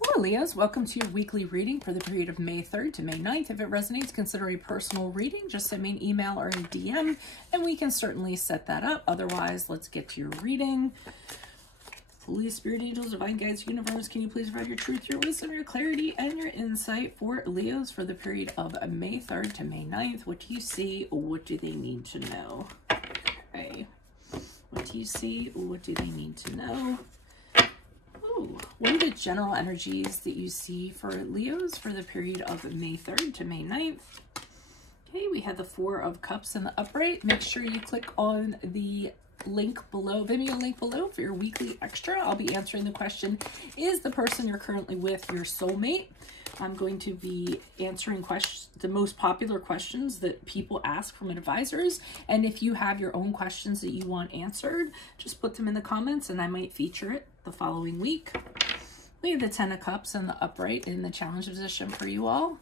Hello Leos, welcome to your weekly reading for the period of May 3rd to May 9th. If it resonates, consider a personal reading. Just send me an email or a DM and we can certainly set that up. Otherwise, let's get to your reading. Holy Spirit, angels, divine guides, universe, can you please provide your truth, your wisdom, your clarity, and your insight for Leos for the period of May 3rd to May 9th? What do you see? What do they need to know? Okay. What do you see? What do they need to know? Ooh, what are the general energies that you see for Leos for the period of May 3rd to May 9th? Okay, we had the Four of Cups in the upright. Make sure you click on the link below, Vimeo link below for your weekly extra. I'll be answering the question, is the person you're currently with your soulmate? I'm going to be answering the most popular questions that people ask from advisors. And if you have your own questions that you want answered, just put them in the comments and I might feature it the following week. We have the Ten of Cups and the upright in the challenge position for you all.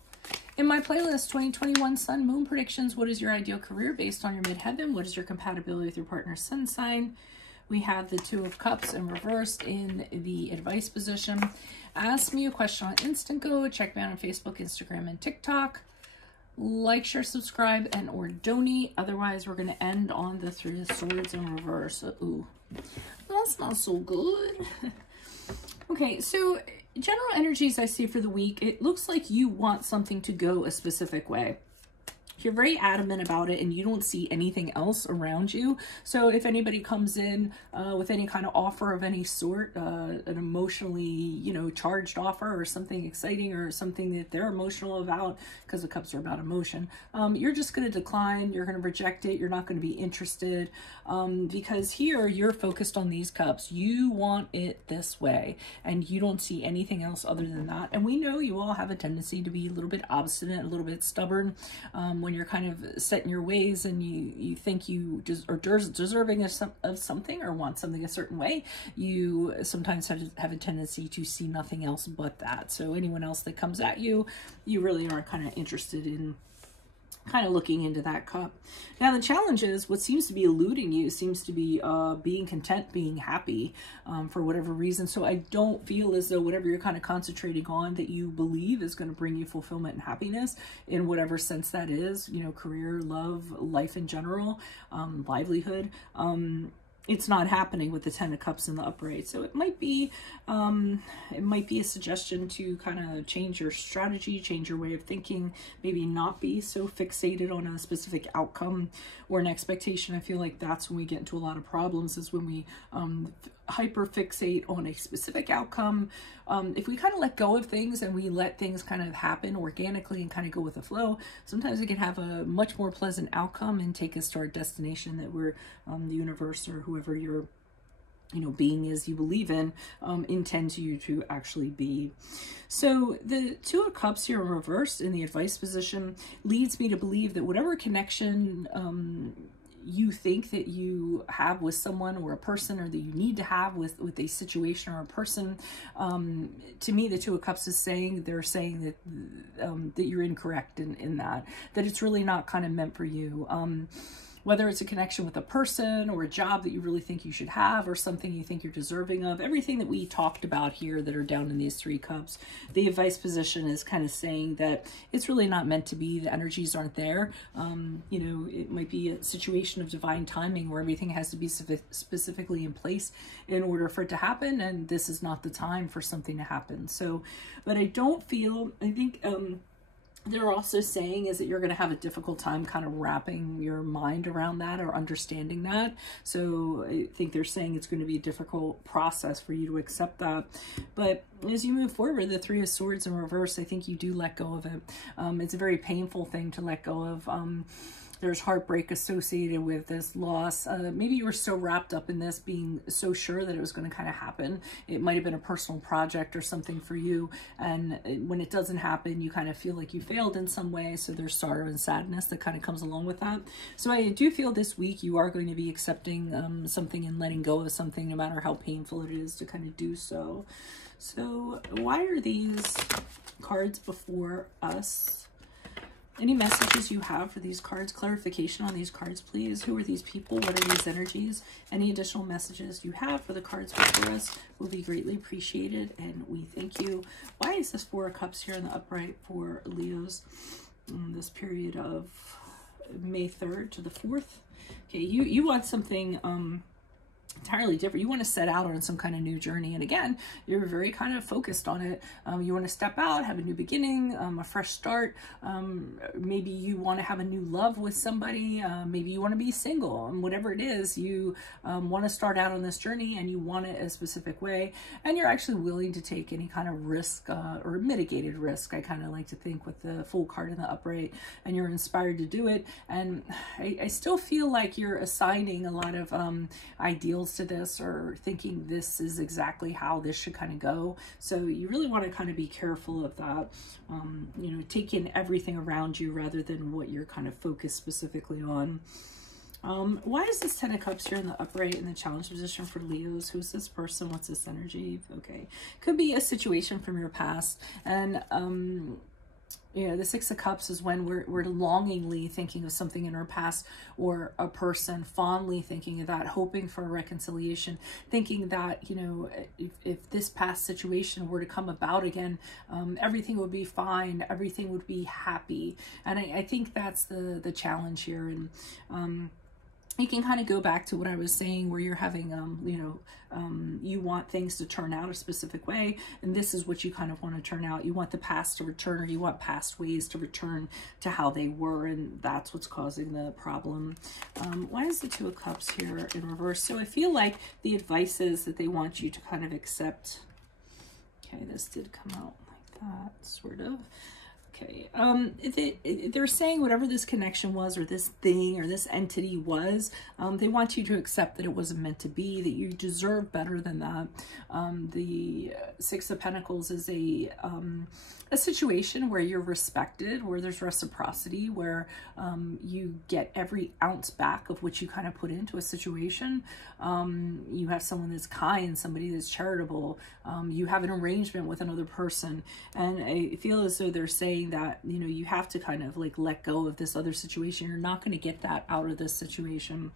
In my playlist, 2021 Sun Moon Predictions, what is your ideal career based on your midheaven? What is your compatibility with your partner's sun sign? We have the Two of Cups in reverse in the advice position. Ask me a question on Instant Go. Check me out on Facebook, Instagram, and TikTok. Like, share, subscribe, and or donate. Otherwise, we're going to end on the Three of Swords in reverse. Ooh, that's not so good. Okay, so general energies I see for the week, it looks like you want something to go a specific way. You're very adamant about it and you don't see anything else around you. So if anybody comes in with any kind of offer of any sort, an emotionally, you know, charged offer or something exciting or something that they're emotional about, because the cups are about emotion, you're just going to decline. You're going to reject it. You're not going to be interested because here you're focused on these cups. You want it this way and you don't see anything else other than that. And we know you all have a tendency to be a little bit obstinate, a little bit stubborn when you're kind of set in your ways and you think you are deserving of something or want something a certain way, you sometimes have a tendency to see nothing else but that. So anyone else that comes at you, you really aren't kind of interested in kind of looking into that cup. Now the challenge is what seems to be eluding you seems to be being content, being happy for whatever reason. So I don't feel as though whatever you're kind of concentrating on that you believe is going to bring you fulfillment and happiness in whatever sense that is, you know, career, love, life in general, livelihood. It's not happening with the Ten of Cups in the upright. So it might be a suggestion to kind of change your strategy, change your way of thinking, maybe not be so fixated on a specific outcome or an expectation. I feel like that's when we get into a lot of problems, is when we hyper fixate on a specific outcome. If we kind of let go of things and we let things kind of happen organically and kind of go with the flow, sometimes it can have a much more pleasant outcome and take us to our destination that we're the universe or whoever your being is you believe in intends you to actually be. So the Two of Cups here reversed in the advice position leads me to believe that whatever connection you think that you have with someone or a person, or that you need to have with a situation or a person, to me the Two of Cups is saying, they're saying that that you're incorrect in that it's really not kind of meant for you. Whether it's a connection with a person or a job that you really think you should have or something you think you're deserving of, everything that we talked about here that are down in these Three Cups, the advice position is kind of saying that it's really not meant to be. The energies aren't there. You know, it might be a situation of divine timing where everything has to be specifically in place in order for it to happen, and this is not the time for something to happen. So, but I think they're also saying is that you're going to have a difficult time kind of wrapping your mind around that or understanding that. So I think they're saying it's going to be a difficult process for you to accept that. But as you move forward, the Three of Swords in reverse, I think you do let go of it. It's a very painful thing to let go of. There's heartbreak associated with this loss. Maybe you were so wrapped up in this, being so sure that it was going to kind of happen. It might have been a personal project or something for you. And when it doesn't happen, you kind of feel like you failed in some way. So there's sorrow and sadness that kind of comes along with that. So I do feel this week you are going to be accepting something and letting go of something, no matter how painful it is to kind of do so. So why are these cards before us? Any messages you have for these cards, clarification on these cards, please. Who are these people? What are these energies? Any additional messages you have for the cards before us will be greatly appreciated, and we thank you. Why is this Four of Cups here in the upright for Leos in this period of May 3rd to the 4th? Okay, you want something entirely different. You want to set out on some kind of new journey, and again, you're very kind of focused on it. You want to step out, have a new beginning, a fresh start. Maybe you want to have a new love with somebody. Maybe you want to be single, and whatever it is, you want to start out on this journey, and you want it a specific way, and you're actually willing to take any kind of risk or mitigated risk. I kind of like to think with the Fool card in the upright, and you're inspired to do it. And I still feel like you're assigning a lot of ideals to this, or thinking this is exactly how this should kind of go. So you really want to kind of be careful of that. You know, take in everything around you rather than what you're kind of focused specifically on. Why is this Ten of Cups here in the upright in the challenge position for Leos? Who's this person? What's this energy? Okay, could be a situation from your past, and you know, the Six of Cups is when we're longingly thinking of something in our past, or a person, fondly thinking of that, hoping for a reconciliation, thinking that, you know, if this past situation were to come about again, everything would be fine, everything would be happy. And I think that's the challenge here. And you can kind of go back to what I was saying, where you're having, you know, you want things to turn out a specific way, and this is what you kind of want to turn out. You want the past to return, or you want past ways to return to how they were, and that's what's causing the problem. Why is the Two of Cups here in reverse? So I feel like the advice is that they want you to kind of accept. Okay, this did come out like that, sort of. Okay, they're saying whatever this connection was, or this thing, or this entity was, they want you to accept that it wasn't meant to be, that you deserve better than that. The Six of Pentacles is a situation where you're respected, where there's reciprocity, where you get every ounce back of what you kind of put into a situation. You have someone that's kind, somebody that's charitable. You have an arrangement with another person, and I feel as though they're saying that, you know, you have to kind of like let go of this other situation. You're not going to get that out of this situation,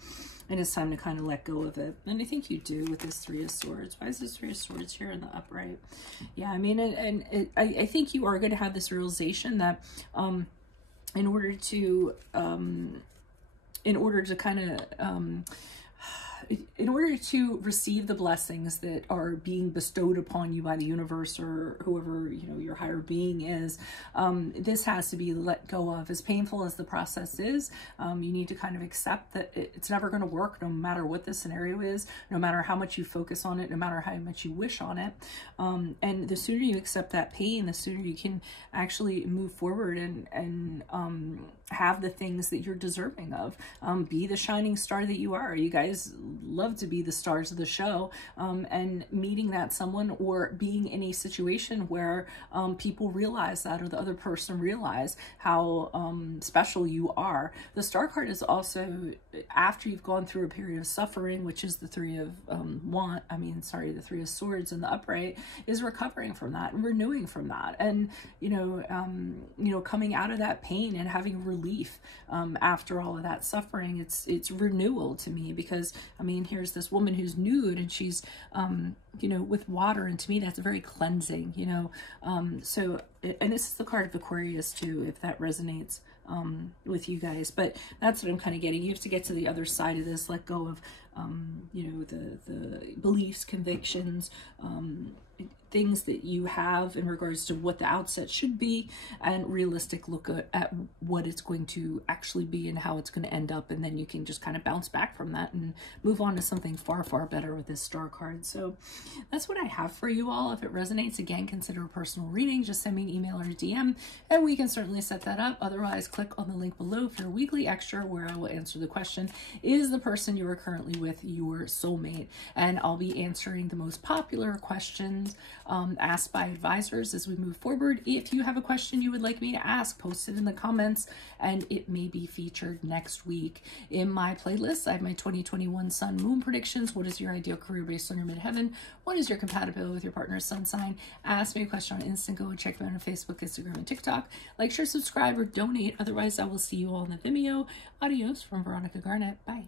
and it's time to kind of let go of it. And I think you do with this Three of Swords. Why is this Three of Swords here in the upright? Yeah, I mean, I think you are going to have this realization that in order to in order to receive the blessings that are being bestowed upon you by the universe, or whoever, you know, your higher being is, this has to be let go of. As painful as the process is, you need to kind of accept that it's never going to work, no matter what the scenario is, no matter how much you focus on it, no matter how much you wish on it. And the sooner you accept that pain, the sooner you can actually move forward and have the things that you're deserving of. Be the shining star that you are. You guys love to be the stars of the show, and meeting that someone, or being in a situation where people realize that, or the other person realize how special you are. The Star card is also after you've gone through a period of suffering, which is the Three of the Three of Swords in the upright, is recovering from that and renewing from that, and you know, coming out of that pain and having relief after all of that suffering. It's renewal to me, because I mean, here's this woman who's nude, and she's you know, with water, and to me that's very cleansing, you know. So, and this is the card of Aquarius too, if that resonates with you guys. But that's what I'm kind of getting. You have to get to the other side of this, let go of you know, the beliefs, convictions, things that you have in regards to what the outset should be, and realistic look at what it's going to actually be and how it's going to end up, and then you can just kind of bounce back from that and move on to something far, far better with this Star card. So that's what I have for you all. If it resonates, again, consider a personal reading. Just send me an email or a DM, and we can certainly set that up. Otherwise, click on the link below for your weekly extra, where I will answer the question, is the person you are currently with your soulmate? And I'll be answering the most popular questions asked by advisors as we move forward. If you have a question you would like me to ask, post it in the comments and it may be featured next week. In my playlist, I have my 2021 Sun Moon predictions. What is your ideal career based on your midheaven? What is your compatibility with your partner's sun sign? Ask me a question on Instant. Go and check me out on Facebook, Instagram, and TikTok. Like, share, subscribe, or donate. Otherwise, I will see you all in the Vimeo. Adios from Veronica Garnett. Bye.